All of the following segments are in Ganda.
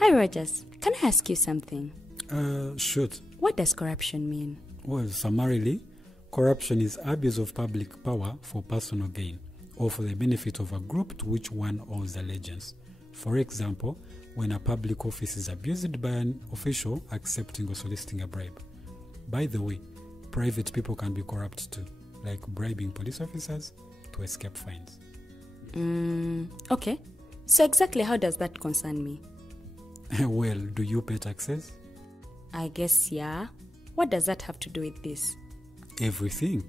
Hi Rogers, can I ask you something? Shoot. What does corruption mean? Well, summarily, corruption is abuse of public power for personal gain or for the benefit of a group to which one owes allegiance. For example, when a public office is abused by an official accepting or soliciting a bribe. By the way, private people can be corrupt too, like bribing police officers to escape fines. Okay. So exactly how does that concern me? Well, do you pay taxes? I guess, yeah. What does that have to do with this? Everything.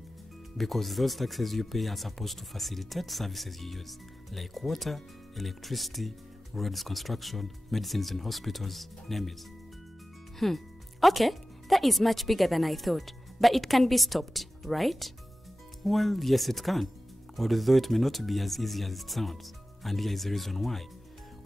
Because those taxes you pay are supposed to facilitate services you use, like water, electricity, roads construction, medicines in hospitals, name it. Okay, that is much bigger than I thought. But it can be stopped, right? Well, yes it can, although it may not be as easy as it sounds. And here is the reason why.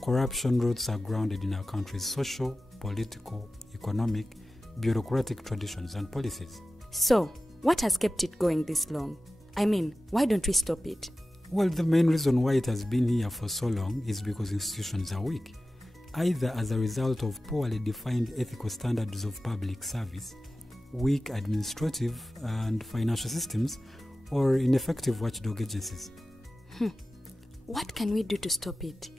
Corruption roots are grounded in our country's social, political, economic, bureaucratic traditions and policies. So, what has kept it going this long? I mean, why don't we stop it? Well, the main reason why it has been here for so long is because institutions are weak, either as a result of poorly defined ethical standards of public service, weak administrative and financial systems, or ineffective watchdog agencies. What can we do to stop it?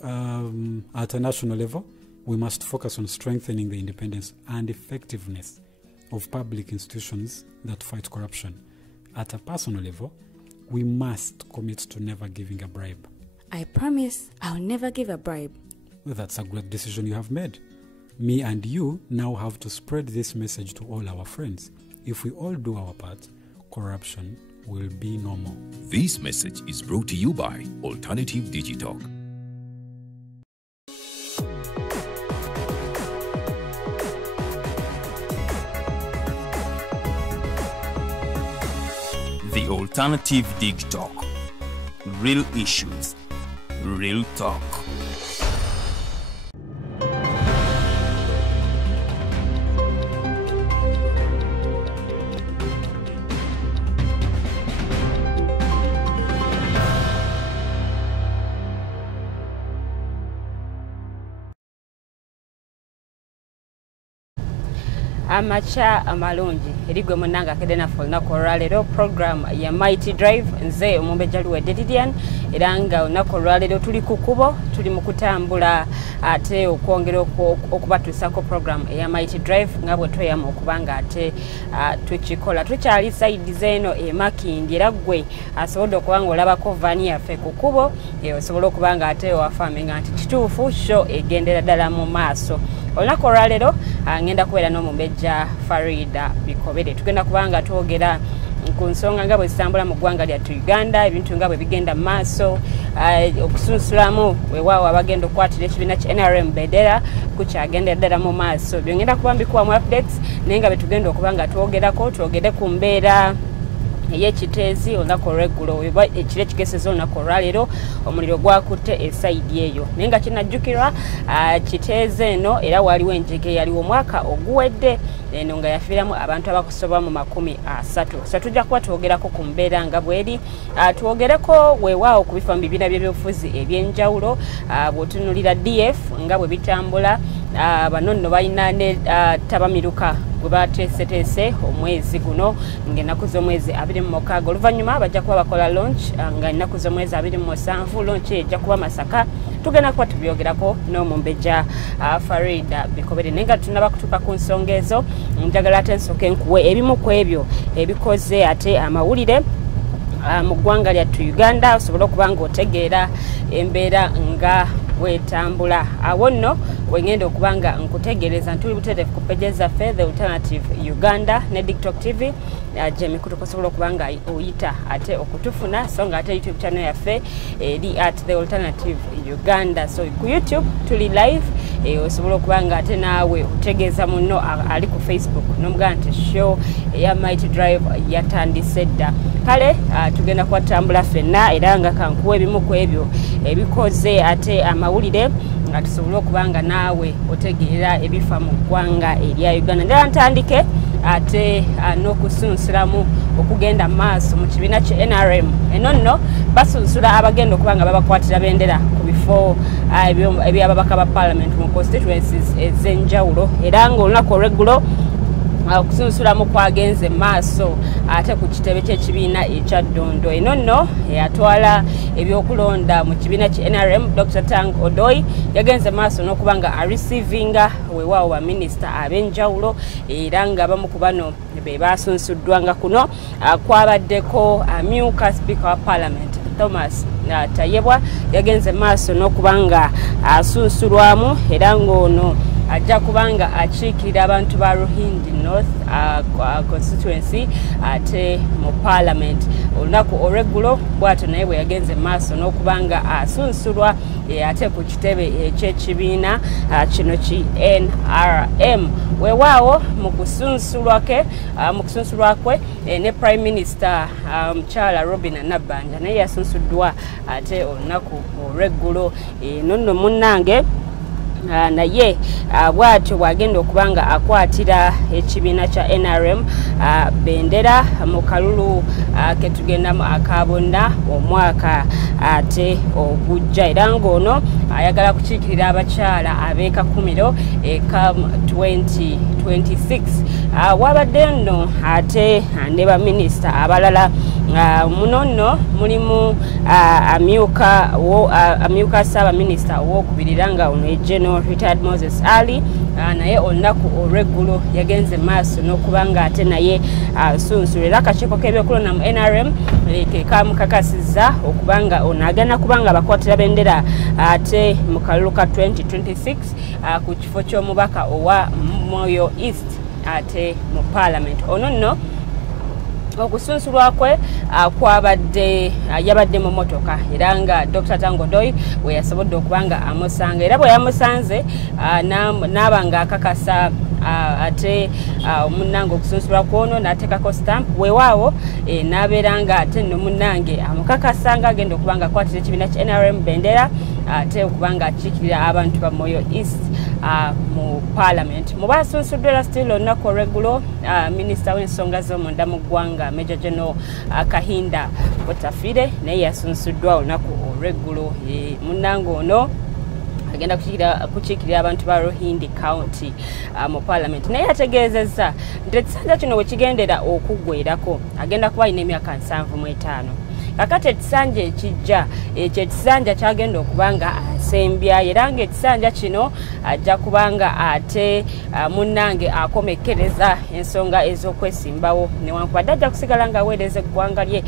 At a national level, we must focus on strengthening the independence and effectiveness of public institutions that fight corruption. At a personal level, we must commit to never giving a bribe. I promise I'll never give a bribe. Well, that's a great decision you have made. Me and you now have to spread this message to all our friends. If we all do our part, corruption will be no more. This message is brought to you by Alternative Digital. The Alternative Dig Talk. Real issues, real talk. Amacha amalungi erigwe munanga kedena folna koralero program ya Mighty Drive nze omumbe jaluwe Dedidian eranga onako ralero tuli kukubo tuli mukutambula ate okwongera okubatusako program ya Mighty Drive ngabwe toyama okubanga ate tukikola tukyali side zeno Makindi era gwe asobola okubanga olabako vani yaffe kukubo osobola okubanga ate wafamenga nti kituufu show egendera ddala mu maaso olako ralero ngenda kubeera n'omumbeja Farida Bikobere tugenda kubanga twogera ku nsonga nga bwe zitambula mu ggwanga lyattu Uganda ebintu nga bwe bigenda mu maaso okusunsulamu weewaawo abagenda okukwatira ekibiina kya NRM Bedera kukyagenda ddala mu maaso byongenda kuba mbikuwamu updates naye nga bwe tugenda okubanga twogerako twogere ku mbeera ey'ekiteezi olunaku olw'eggulo oba ekiro ekigesezo olunaku olwaleero omuliro gwakutte esaidi eyo naye nga kinajjukirwa kiteezi eno era waaliwo enjege yaliwo omwaka oguwedde eno nga yafiiramu abantu abakusoba mu 30 so tujja kuba twogerako ku mbeera nga bweri twogereko weewaawo ku bifa mu bibiina by'ebyobufuzi eby'enjawulo bw'otunulira DF nga bwe bitambula bano nno balina ne tabamiruka gwe bateeseteese omwezi guno ng'ennaku z'omwezi 26 oluvannyuma bajja kuba bakola launch nga ennaku z'omwezi 27 launch ejja kuba Masaka tugenda kuba tubyogerako n'omumbeja Farida Bikobere naye nga tunaba kutuuka ku nsonga ezo njagala ate nsooke nkuwe ebimu ku ebyo ebikoze ate amawulire mu ggwanga lyattu Uganda osobola okuba ng'otegeera embeera nga bwetambula awo nno wengenda okubanga nkutegereza ntuli butereefu ku pages zaffe The Alternative Uganda ne TikTok TV gyemikutu kosobola okubanga oyita ate okutufuna so nga ate YouTube channel yaffe eri at The Alternative Uganda so ku YouTube tuli live osobola okubanga ate naawe otegeeza munno ali ku Facebook n'omugamba nti show eya Mighty Drive yatandise dda kale tugenda kwatambula ffenna era nga kankuwa ebimu ku ebyo ebikoze ate amawulire nga tusobola okubanga naawe otegeera ebifa mu ggwanga erya Uganda ndala ntandike ate n'okusunsulamu okugenda maaso mu kibiina kya NRM eno nno basunsula abagenda okubanga babakwatira bendera ku bifo ebifo ebyababaka ba parliament mu constituencies ez'enjawulo era ng'olunaku olweggulo okusunsulamu kwagenze maaso ate ku kitebe ky'ekibiina ekya Ddondo. Eno nno yatwala ebyokulonda mu kibiina ki NRM Dr. Tang Odoi yagenze maaso n'okuba nga arecevinga weewaawo baminisita ab'enjawulo era nga abamu ku bano be baasunsuddwa nga kuno kwabaddeko amyuka speaker wa parliament Thomas Tayebwa yagenze maaso n'okuba nga asunsulwamu era ng'ono ajja kubanga achiikirira abantu ba Ruhindi North constituency ate mu parliament. Olunaku olweggulo bw'atyo naye bwe yagenze maaso n'okubanga asunsulwa ate ku kitebe eky'ekibiina kino ki NRM. Weewaawo mu kusunsulwa kwe ne Prime Minister Mukyala Robin Nabbanja naye yasunsuddwa ate olunaku olweggulo. Eno nno munnange naye bw'atyo bw'agenda okubanga akwatira ekibiina kya NRM bendera mu kalulu ketugendamu aka bonna omwaka ate ogujja era ng'ono ayagala kukiikirira abakyala ab'ekakumiro eka 2026. Wabadde nno ate ne baminisita abalala muno nno mulimu amyuka Ssaabaminisita ow'okubiri era nga ono General Retired Moses Ali naye olunaku olweggulo yagenze maaso n'okuba nga ate naye sunsulwa era akakiiko k'ebyokulonda mu NRM ke kamukakasizza okuba nga ono agenda kuba nga bakwatira bendera ate mu kalulu ka 2026 ku kifo ky'omubaka owa Moyo East ate mu parliament. Ono nno okusunsulwa kwe yabadde mu motoka era nga Dr. Tang Odoi we yasobodde okubanga amusanga era bwe yamusanze n'abanga akakasa ate omunnange okusunsulwa kwono n'ateekako stamp weewaawo n'abeera nga ate nno munnange amukakasanga agenda okubanga akwatira ekibiina kya NRM bendera ate okubanga akiikirira abantu ba Moyo East mu parliament. Mu baasunsuddwa era still olunaku olweggulo minisita w'ensonga z'omunda mu ggwanga Major General Kahinda Botafire naye yasunsuddwa olunaku olweggulo. Munnange ono agenda kukiikirira abantu ba Ruhindi County mu parliament naye ategeezezza nti ekisanja kino bwe kigendera okuggweerako agenda kuba alina emyaka 75. kakati ekisanja ekijja ekyo ekisanja kyagenda okubanga asembya era nga ekisanja kino ajja kubanga ate munnange akomekkereza ensonga ez'okwesimbawo newankubadde ajja kusigala nga aweereza eggwanga lye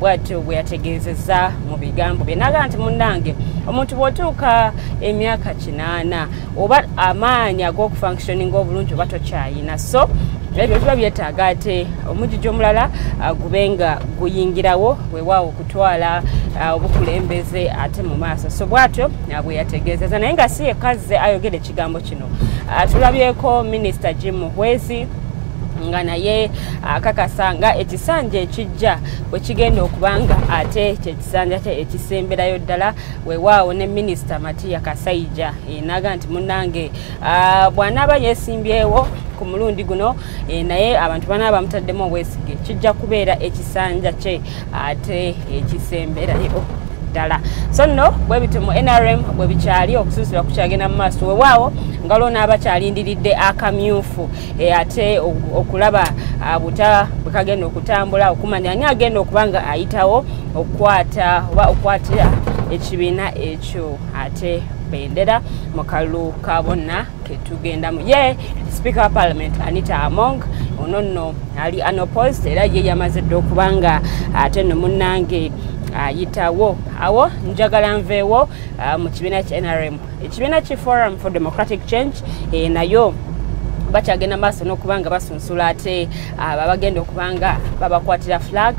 bw'atyo bwe yategeezezza mu bigambo bye n'agamba nti munnange omuntu bw'otuuka emyaka 80 oba amaanyi ag'okufunctioninga obulungi oba tokyayina so ebyo biba byetaaga ate omujiji omulala gubenga guyingirawo weewaawo okutwala obukulembeze ate mu maaso so bw'atyo bwe yategeezeza naye nga si yekazze ayogera ekigambo kino tulabyeko minisita Jim Muhwezi nga naye akakasanga ekisanja ekijja bwe kigenda okubanga ate ekisanja kye ekisemberayo ddala weewaawo ne minisita Matiya Kasaija naga nti munnange bw'anaaba yeesimbyewo ku mulundi guno naye abantu banaaba mutaddemu obwesige kijja kubeera ekisanja kye ate ekisemberayo ddala so nno bwe biti mu NRM bwe bikyali okusunsula kukyagenda mu maaso weewaawo nga lwo n'aba kyalindiridde akamyufu ate okulaba buta bwe kagenda okutambula okumanya ani agenda okuba nga ayitawo okukwata oba okukwatira ekibiina ekyo ate bendera mu kalulu ka bonna ketugendamu ye Speaker wa Parliament Anita Among ono nno ali unopposed era ye yamaze dde okubanga ate nno munnange ayitawo awo njagala nveewo mu kibiina kya NRM ekibiina ki Forum for Democratic Change nayo bakyagenda maaso n'okubanga basunsula ate babagenda okubanga babakwatira flag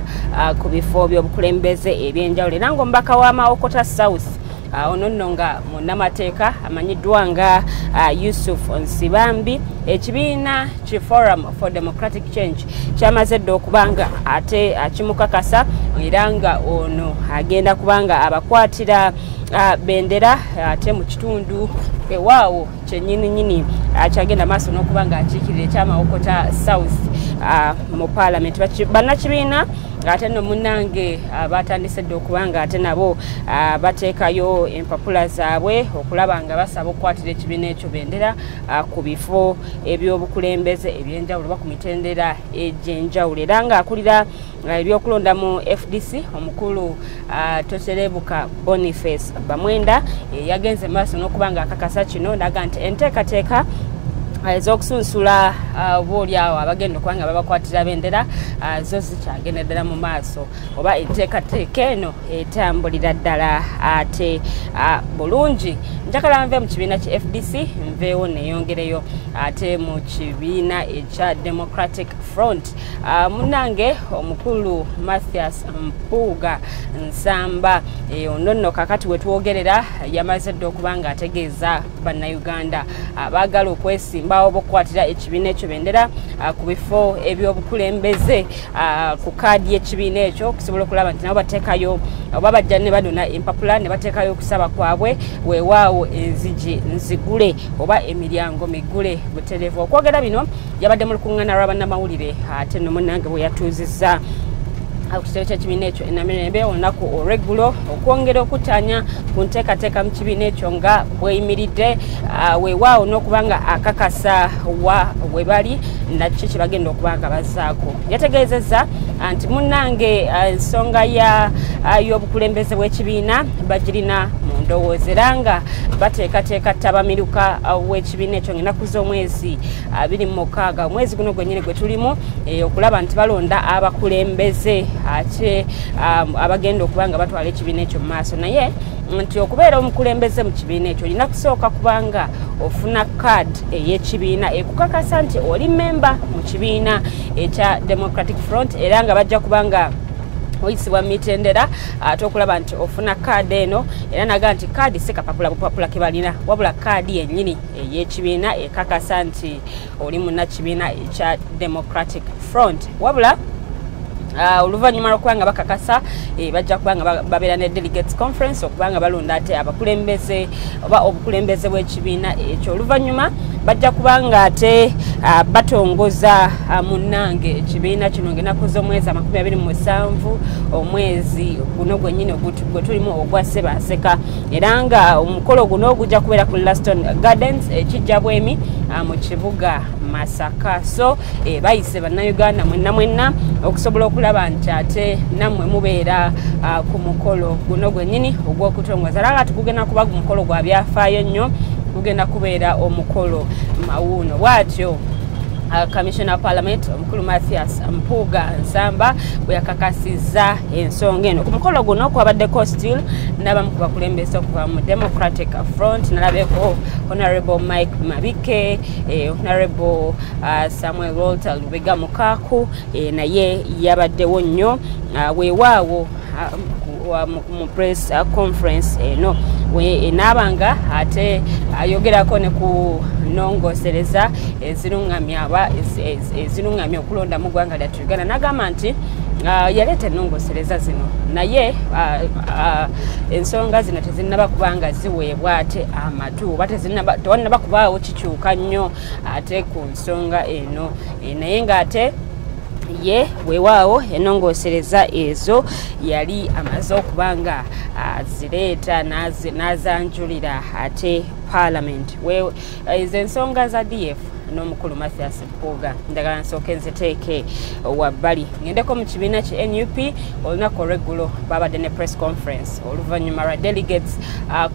ku bifo by'obukulembeze ebyenjawulo era ng'omubaka wa Maokota South ono nno nga munnamateeka amanyiddwa nga Yusuf Nsibambi ekibiina ki Forum for Democratic Change kyamaze dde okubanga ate akimukakasa era nga ono agenda kubanga abakwatira bendera ate mu kitundu ewaawo kyennyininyini kyagenda maaso n'okubanga akiikirira ekyamaokota South mu Parliament bannakibiina ate no munnange batandise dde okubanga ate nabo bateekayo empapula zaabwe okulaba nga basaba okukwatira ekibiina ekyo bendera ku bifo ebyobukulembeze ebyenjawulo oba ku mitendera egy'enjawulo era ng'akulira ebyokulonda mu FDC omukulu Toserebuka Boniface Bamwenda yagenze maaso n'okuba nga akakasa kino ndaga nti enteekateeka ez'okusunsula boolyawo abagenda okuba nga babakwatira bendera zo zikyagendera ddala mu maaso oba enteekateeka eno etambulira ddala ate bulungi. Njakala nve mu kibiina ki FDC nveewo neeyongereyo ate mu kibiina ekya Democratic Front munnange omukulu Mathias Mpuuga Nsamba ono nno kakati we twogerera yamaze dde okuba nga ategeeza bannayuganda abaagala okwesimba okukwatira ekibiina ekyo bendera ku bifo ebyobukulembeze ku kaadi y'ekibiina ekyo okusobola okulaba nti nabo bateekayo oba bajja ne baduna empapula ne bateekayo okusaba kwabwe weewaawo enzigi nzigule oba emiryango migule butereevu. Okwogera bino yabadde mu lukuŋŋaana lw'abannamawulire ate nno munnange bwe yatuuzizza ekitero ky'ekibiina ekyo enamirembe olunaku olw'eggulo okwongera okutaanya ku nteekateeka mu kibiina ekyo nga bweyimiridde weewaawo n'okuba nga akakasa we bali nakyo kye bagenda okuba nga bazzaako. Yategeezezza nti munnange ensonga y'obukulembeze bw'ekibiina bagirina mu ndowooza era nga bateekateeka ttabamiruka w'ekibiina ekyo ng'ennaku z'omwezi 26 omwezi guno gwennyini gwe tulimu okulaba nti balonda abakulembeze ate abagenda okuba nga batwala ekibiina ekyo mu maaso. Naye nti okubeera omukulembeze mu kibiina ekyo olina kusooka kubanga ofuna kaadi ey'ekibiina ekukakasa nti oli memba mu kibiina ekya Democratic Front era nga bajja kubanga oyisibwa mu mitendera ate okulaba nti ofuna kaadi eno era naga nti kaadi si kapapula bupapula ke balina wabula kaadi yennyini ey'ekibiina ekakasa nti oli munnakibiina ekya Democratic Front wabula oluvannyuma lw'okubanga bakakasa bajja kubanga babeera ne delegates conference okubanga balonda ate abakulembeze oba obukulembeze bw'ekibiina ekyo. Oluvannyuma bajja kubanga ate batongoza munnange ekibiina kino ng'ennaku z'omwezi 27 omwezi guno gwennyini gwe tulimu ogwa Ssebaaseka era nga omukolo guno gujja kubeera ku Laston Gardens ekijja bwemi mu kibuga Masaka. So bayise bannayuganda mwenna okusobola okulaba nti ate nammwe mubeera ku mukolo guno gwennyini ogw'okutongoza era nga tugenda kuba mukolo gwa byafaayo nnyo gugenda kubeera omukolo mawuuno. Bw'atyo Commissioner Parliament omukulu Mathias Mpuuga Nsamba bwe yakakasizza ensonga eno ku mukolo guno kwabaddeko still n'abamu ku bakulembeze okuva mu Democratic Front nalabeko Honorable Mike Mabike Honorable Samuel Walter Lubega Mukaku naye yabaddewo nnyo weewaawo mu press conference eno enabanga ate ayogerako ne ku nongosereza eziruŋŋamya okulonda mu ggwanga lyattu Uganda n'agamba nti yaleeta ennongosereza zino naye ensonga zino tezinnaba kubanga ziweebwa ate amatu oba tewannaba kubaawo kikyuka nnyo ate ku nsonga eno naye ng'ate ye weewaawo ennongosereza ezo yali amaze okubanga zireeta n'azanjulira ate Parliament ezo ensonga za DF n'omukulu Mathias Mpuuga ndagala nsooke nziteeke wabbali ngendeko mu kibiina ki NUP olunaku olw'eggulo babadde ne press conference oluvannyuma lwa delegates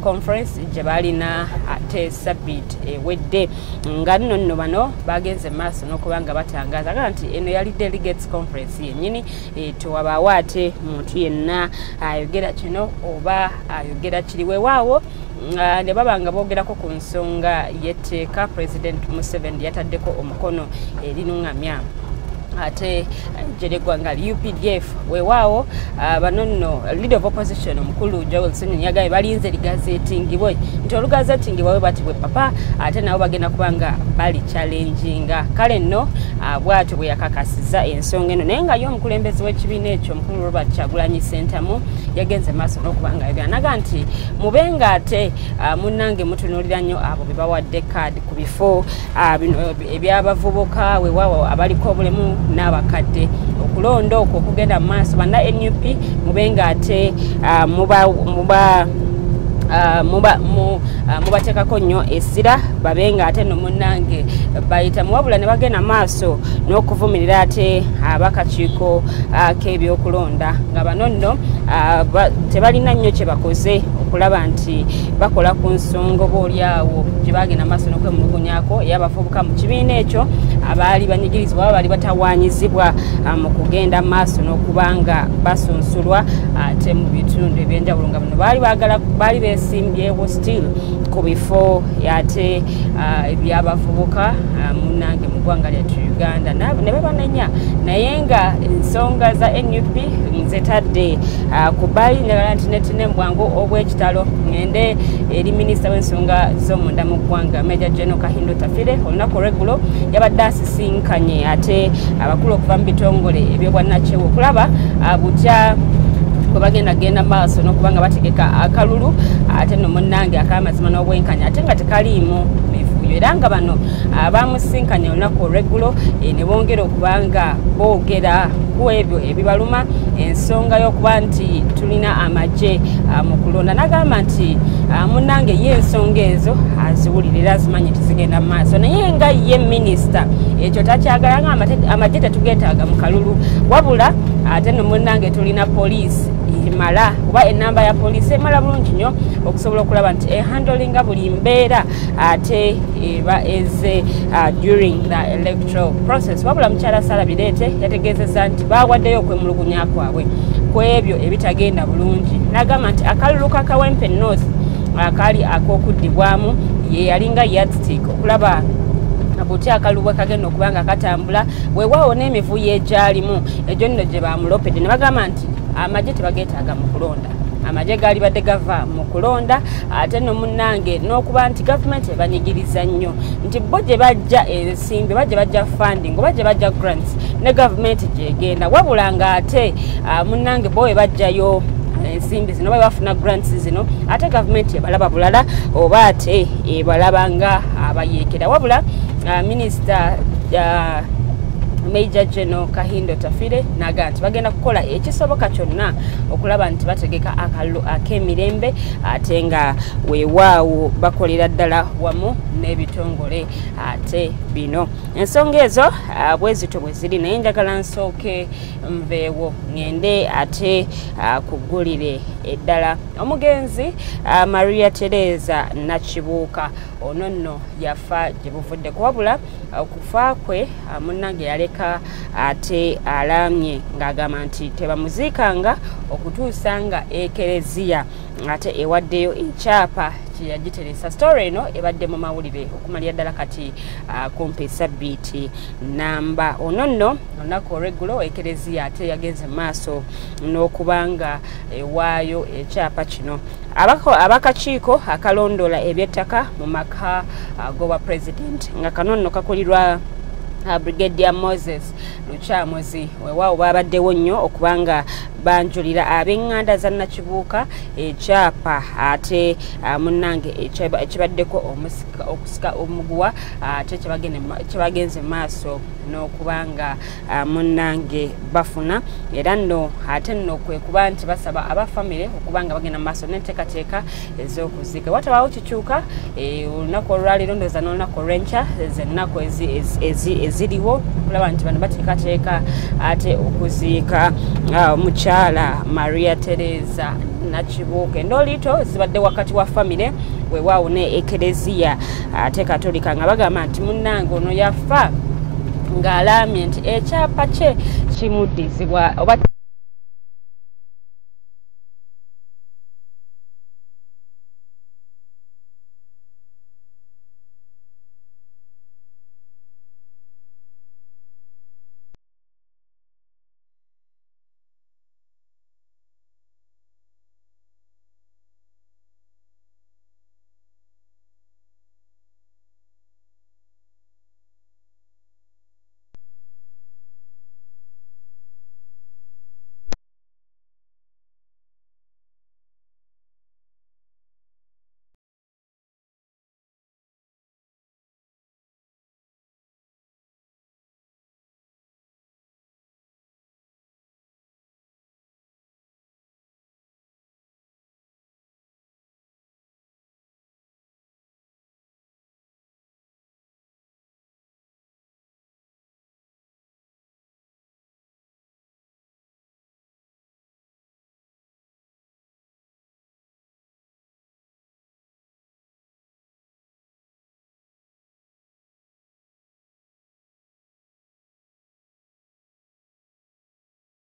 conference gye balina ate sabbiiti ewedde nga nno bano bagenze maaso n'okuba nga batangaza aga nti eno yali delegates conference yennyini tewabaawo ate muntu yenna ayogera kino oba ayogera kiri weewaawo ne babanga boogerako ku nsonga y'etteeka President Museveni yataddeko omukono erinuŋŋamya ate gyereggwanga UPDF weewaawo bano nno leader of opposition omukulu Joel Sanyonyi yagambye balinze ligazeetingibwe nti olugazeetingibwa bwe bati bwe papa ate nabo bagenda kubanga bali challenginga kale nno bw'atyo bwe yakakasizza ensonga eno naye nga ye omukulembeze w'ekibiina ekyo omukulu Robert Kyagulanyi Ssentamu yagenze maaso n'okubanga ebyanaga nti mubenga ate munnange mutunuulira nnyo abo be bawadde kaadi ku bifo bino ebyabavubuka weewaawo abaliko obulemu n'abakadde okulonda okwo okugenda mu maaso banna NUP mubenga ate mubateekako nnyo essira babenga ate no munnange bayita muwabula ne bagenda maaso n'okuvumirira ate abakakiiko k'ebyokulonda nga bano nno tebalina nnyo kye bakoze okulaba nti bakola ku nsonga obaoliawo gye bagenda maaso n'okwemulugunyako ey'abavubuka mu kibiina ekyo abaali banyigirizibwa baba baali batawaanyizibwa mu kugenda maaso n'okubanga basunsulwa ate mu bitundu ebyenjawulo nga bano baali beesimbyewo still ku bifo ate ebyabavubuka munnange mu ggwanga lyattu Uganda ne babanenya naye nga ensonga za NUP nzetadde ku bbali njagala nti netine mbwangu obw'ekitalo ngende eri minisita w'ensonga z'omunda mu ggwanga Major General Kahindo Tafire olunaku olw'eggulo yabadde asisinkanye ate abakulu okuva mu bitongole ebyobwannakyewa okulaba butya bwe bagenda maaso n'okubanga bategeka akalulu ate no munnange ak'amazima n'obwenkanya ate nga tekaliimu mivuyo era nga bano bamusinkanya olunaku olw'eggulo ne bongera okubanga boogera ku ebyo ebibaluma ensonga y'okuba nti tulina amagye mu kulonda n'agamba nti munnange ye ensonga ezo aziwulirira azimanyi tizigenda mu maaso naye nga ye minisita ekyo takyagala nga amagye tetugeetaaga mu kalulu wabula ate no munnange tulina poliisi emala kuba enamba ya poliisi emala bulungi nnyo okusobola okulaba nti ehandolinga buli mbeera ate eba eze during the electoral process wabula mukyala Sarah Birete yategeezezza nti bawaddeyo okwemulugunya kwabwe ku ebyo ebitagenda bulungi n'agamba nti akalulu ka Kawempe North akaali ak'okuddibwamu ye yalinga yardstick okulaba butya akalulu bwe kagenda okubanga katambula weewaawo n'emivuyo egyalimu egyo nno gye bamulopedde ne bagamba nti amagye tebageetaaga mu kulonda amagye gaali badde gava mu kulonda ate no munnange n'okuba nti gavumenti ebanyigiriza nnyo nti bo gye bajja ensimbi oba gye bajja funding oba gye bajja grants ne gavumenti gyegenda wabula nga ate munnange bo we bajjayo ensimbi zino bwe bafuna grants zino ate gavumenti ebalaba bulala oba ate ebalaba nga abayeekera wabula minisita Major General Kahindo Tafire naga nti bagenda kukola ekisoboka kyonna okulaba nti bategeka akalulu ak'emirembe ate nga weewaawo bakolera ddala wamu n'ebitongole ate bino ensonga ezo bwezito bwe ziri naye njagala nsooke nveewo ngende ate kuggulire eddala omugenzi Maria Teresa Nakibuuka ono nno yafa gye buvudde kuwabula okufa kwe munnange yaleka ate alaamye ng'agamba nti tebamuziikanga okutuusa nga ekereziya ate ewaddeyo ekyapa kyeyagiteresa story eno ebadde mu mawulire okumalira ddala kati kumpi sabbiiti namba ono nno olunaku olw'eggulo ekereziya ate yagenze mu maaso n'okubanga ewaayo ekyapa kino abakakiiko akalondoola eby'ettaka mu maka g'obwa president nga kano nno kakulirwa Brigadier Moses Lukyamuzi weewaawo babaddewo nnyo okubanga banjulira ab'eŋŋanda za Nakibuuka ekyapa ate munnange ekibaddeko okusika omuguwa ate kyebagenze maaso n'okubanga munnange bafuna era nno ate nno kwe kuba nti basaba abafamire okubanga bagenda mu maaso n'enteekateeka ez'okuziika watabaawo kikyuka olunaku olwaleero ndowooza n'olunaku olw'enkya zennaku eziriwo okulaba nti bano bateekateeka ate okuziika mukyala Maria Teresa Nakibuuka endoliito zibadde wakati wa famire weewaawo ne ekereziya ate katolika nga bagamba nti munnange ono yafa ng'alaamye nti ekyapa kye kimuddizibwa oba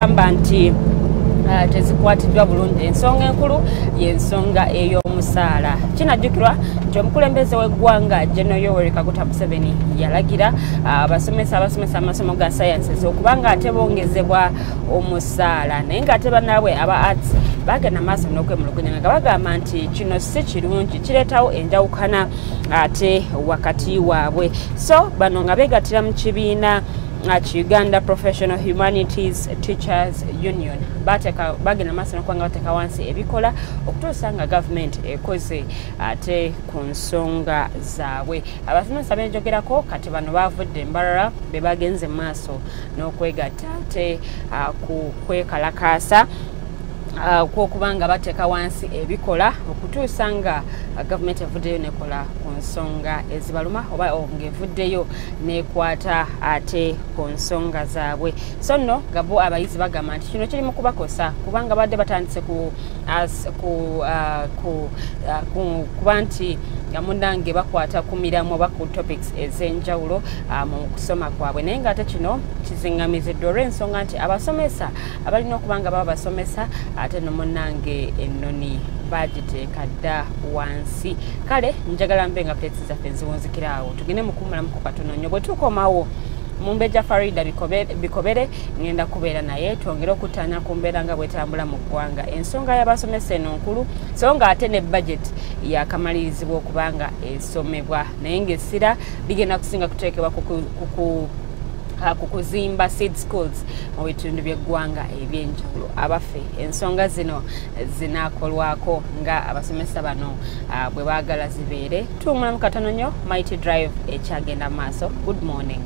amba nti tezikwatiddwa bulungi. Ensonga enkulu y'ensonga ey'omusaala. Kinajjukirwa nti omukulembeze w'eggwanga General Yoweri Kaguta Museveni yalagira abasomesa amasomo ga sciences okubanga ate bongezebwa omusaala, naye ng'ate bannaabwe aba arts bagenda maaso n'okwemulugunya nga bagamba nti kino si kirungi, kireetawo enjawukana ate wakati waabwe. So bano nga beegattira mu kibiina Uganda Professional Humanities Teachers Union bagenda maaso n'okuba nga bateeka wansi ebikola okutuusa nga gavumenti ekoze ate ku nsonga zaabwe. Abasomesa benjogerako kati bano bavudde embalala be bagenze maaso n'okwegatta ate ku kwekalakaasa kw'okubanga bateeka wansi ebikola okutuusa nga gavumenti evuddeyo nekola ku nsonga ezibaluma oba ng'evuddeyo nekwata ate ku nsonga zaabwe. So nno gabo abayizi bagamba nti kino kiri mu kubakosa kubanga badde batandise kuba nti mundange bakwata ku miramu oba ku topics ez'enjawulo mu kusoma kwabwe, naye ng'ate kino kizingamiziddwa olw'ensonga nti abasomesa abalina okubanga baba basomesa ate nomunange ennoni bagiteeka dda wansi. Kale njagala mbe nga puleti zaffe nziwunzikiraawo tugende mukumulamu ku katono nnyo. Bwe tukomawo Mumbeja Farida Bikobere ngenda kubeera naye twongere okutanya ku mbeera nga bwetambula mu ggwanga. Ensonga y'abasomesa eno nkulu so nga ate ne budget yakamalirizibwa okubanga esomebwa, naye ng'essira ligenda kusinga kuteekebwa ku kuzimba seed schools mu bitundu by'eggwanga ebyenjawulo. Abaffe ensonga zino zinaakolwako nga abasomesa bano bwe baagala zibeere. Tuwumula mu katono nnyo Mighty Drive ekyagenda maaso. Good morning.